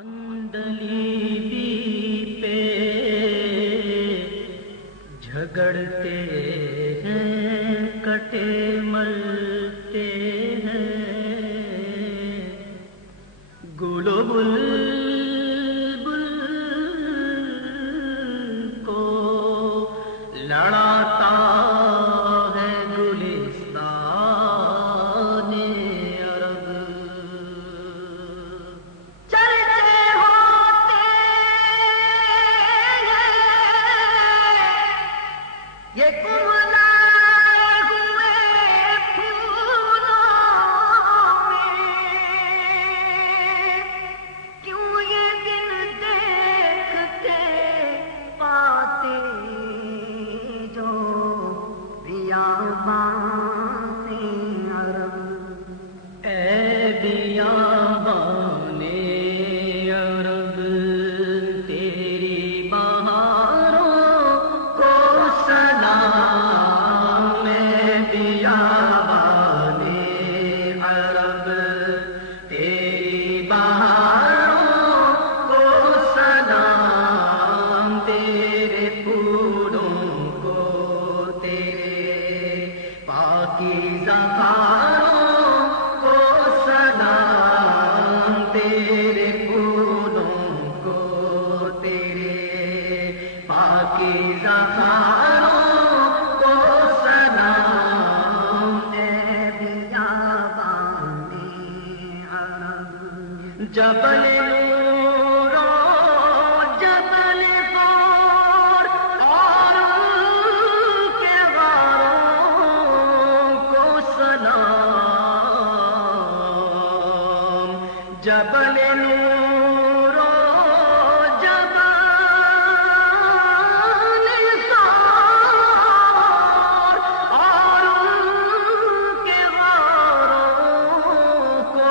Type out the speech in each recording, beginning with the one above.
عندلیبی پہ جھگڑتے ہیں کٹے ملتے ہیں گل و بلبل کو لڑاتا ہے گلستان عرب یہ کملائے ہوئے پھولوں میں کیوں یہ دن دیکھتے پاتے جو بیابان عرب اے بیابان عرب تیری بہاروں کو سلام بیابان عرب تیری بہاروں کو سلام تیرے پھولوں کو تیرے پاکیزہ بہاروں کو سلام تیرے پھولوں کو تیرے پاکیزہ بہاروں کو سلام اے بیابان عرب جبل نور و جبل غور اور کے غاروں کو سلام جبل نور و جبل غور اور کے غاروں کو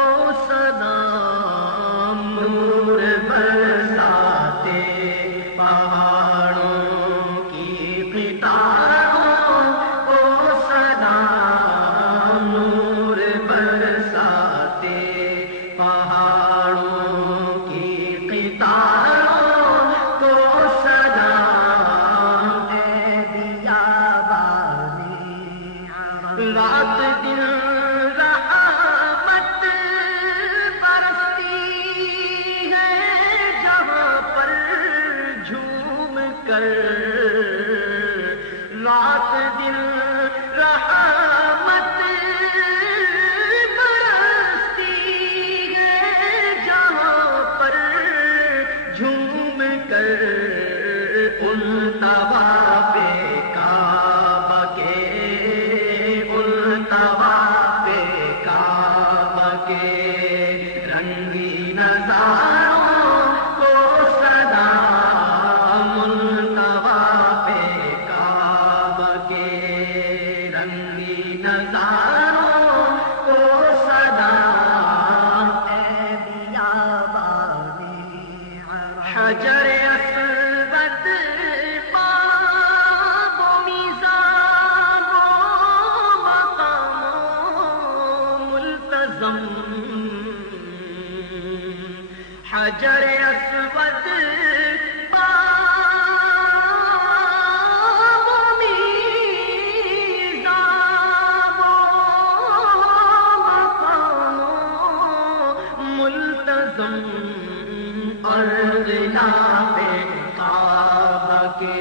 سلام نور برساتے پہاڑوں کی قطاروں کو سلام نور برساتے پہاڑوں کی قطاروں کو سلام اے بیابان عرب رات دن رحمت برستی ہے جہاں پر جھوم کر رات دن رحمت برستی ہے جہاں پر جھوم کر ان طواف کعبہ کے ان طواف کعبہ کے رنگی نظاروں کو سلام ان طواف کعبہ کے رنگی نظاروں کو سلام اے بیابان عرب حجر اسود باب و میزان و مقام و ملتزم حجر اسود باب و میزان و مقام و ملتزم اور غلاف کعبہ کے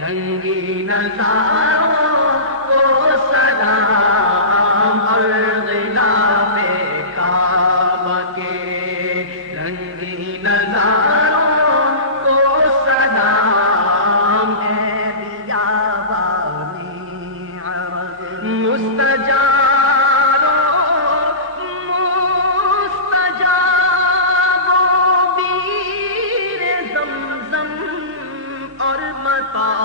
رنگی نظاروں کو سلام اور غلاف کعبہ کے رنگی نظاروں کو سلام اے بیابان عرب مستجاب و بیر زمزم اور مطاع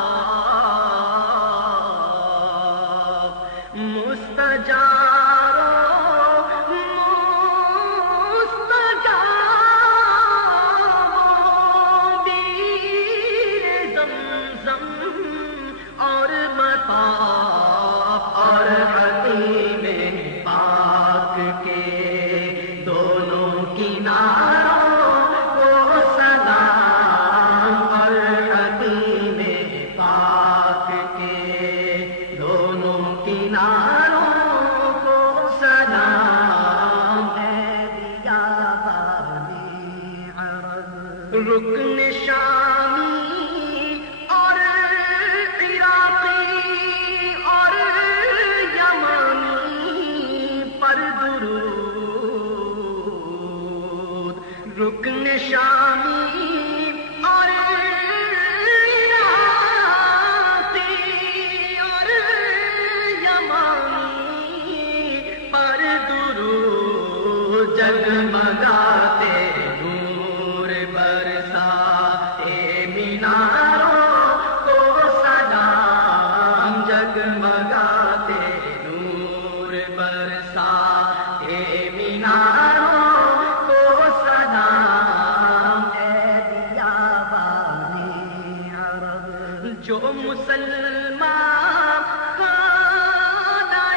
رکن شامی اور عراقی اور یمانی پر درود، رکن شامی اور عراقی اور یمانی پر درود، جگمگاتے نور برساتے میناروں کو سلام، جگمگاتے نور برساتے میناروں کو سلام، اے بیابان عرب جو مسلمان خانہ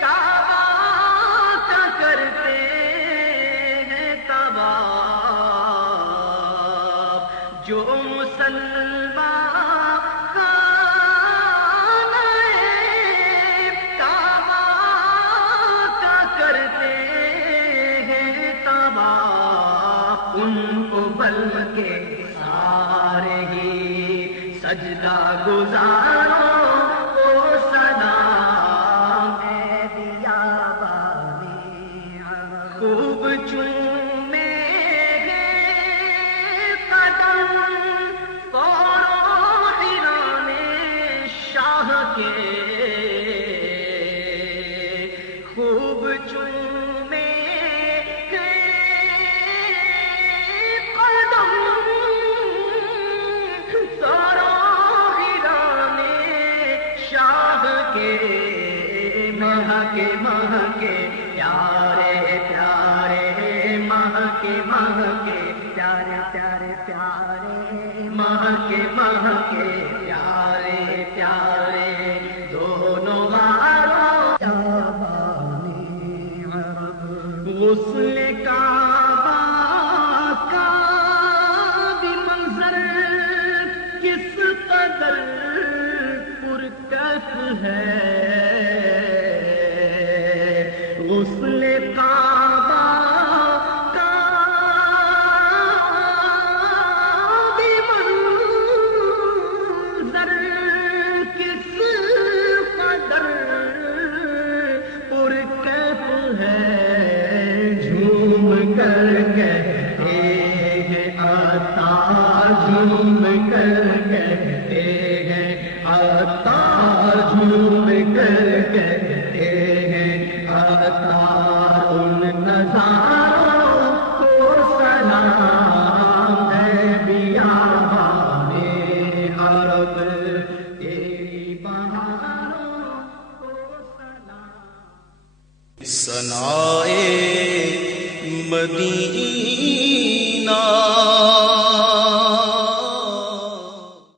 کعبہ کا کرتے ہیں طواف، جو مسلمان خانہ کعبہ کا کرتے ہیں طواف، ان کو بلکہ سارے ہی سجدہ گزاروں کو سلام، اے بیابان عرب خوب چومے ہیں قدم فور و حران شاہ کے، خوب چومے قدم فور و حران شاہ کے، مہکے مہکے پیارے پیارے، مہکے مہکے پیارے پیارے پیارے، مہکے مہکے پیارے پیارے دونوں غاروں، بیابان عرب غسل کعبہ کا بھی منظر کس قدر پرکشف ہے، غسل کعبہ کا بھی منظر کس قدر پرکیف ہے، جھوم کر کہتے ہیں عطار، جھوم کر کہتے ہیں عطار، جھوم کر کہتے ہیں عطار، ان نظاروں کو سلام، اے بیابان عرب تیری بہاروں کو سلام، ثنائے مدینہ